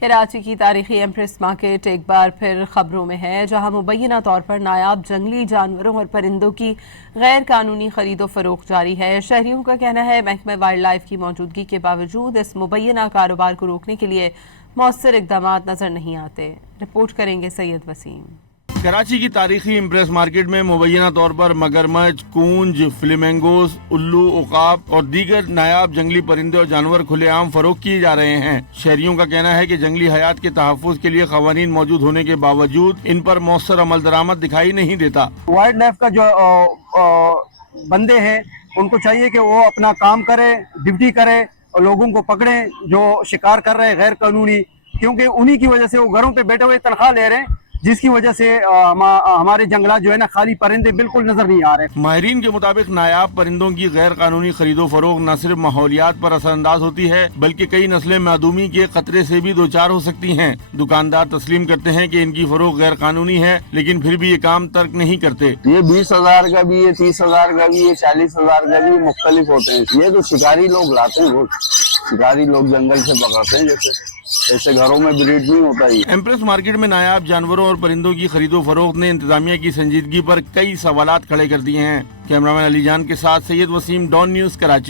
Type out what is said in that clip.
کراچی کی تاریخی empress market ایک بار پھر خبروں میں ہے، جہاں مبینہ طور پر نایاب جنگلی جانوروں اور پرندوں کی غیر قانونی خرید و فروخت جاری ہے۔ شہریوں کا کہنا ہے محکمہ وائلڈ لائف کی موجودگی کے باوجود اس مبینہ کاروبار کو روکنے کے لیے مؤثر اقدامات نظر نہیں آتے۔ رپورٹ کریں گے سید وسیم۔ کراچی کی تاریخی ایمپریس مارکیٹ میں مبینہ طور پر مگرمچھ، کونج، فلیمنگوز، الو، عقاب اور دیگر نایاب جنگلی پرندے اور جانور کھلے عام فروخت کیے جا رہے ہیں۔ شہریوں کا کہنا ہے کہ جنگلی حیات کے تحفظ کے لیے قوانین موجود ہونے کے باوجود ان پر مؤثر عمل درآمد دکھائی نہیں دیتا۔ وائلڈ لائف کا جو بندے ہیں ان کو چاہیے کہ وہ اپنا کام کرے، ڈیوٹی کرے اور لوگوں کو پکڑیں جو شکار کر رہے ہیں غیر قانونی، کیونکہ انہی کی وجہ سے وہ گھروں پہ بیٹھے ہوئے تنخواہ لے رہے ہیں، جس کی وجہ سے ہمارے جنگلات جو ہے نا خالی پرندے بالکل نظر نہیں آ رہے۔ ماہرین کے مطابق نایاب پرندوں کی غیر قانونی خرید و فروخت نہ صرف ماحولیات پر اثر انداز ہوتی ہے بلکہ کئی نسلیں معدومی کے خطرے سے بھی دوچار ہو سکتی ہیں۔ دکاندار تسلیم کرتے ہیں کہ ان کی فروخت غیر قانونی ہے، لیکن پھر بھی یہ کام ترک نہیں کرتے۔ یہ 20,000 کا بھی ہے، 30,000 کا بھی ہے، 40,000 کا بھی مختلف ہوتے ہیں۔ یہ تو شکاری لوگ لاتے ہیں، وہ شکاری لوگ جنگل سے پکڑتے ہیں، جیسے ایسے گھروں میں بریڈ نہیں ہوتا ہی۔ ایمپریس مارکیٹ میں نایاب جانوروں اور پرندوں کی خرید و فروخت نے انتظامیہ کی سنجیدگی پر کئی سوالات کھڑے کر دیے ہیں۔ کیمرہ مین علی جان کے ساتھ سید وسیم، ڈان نیوز، کراچی۔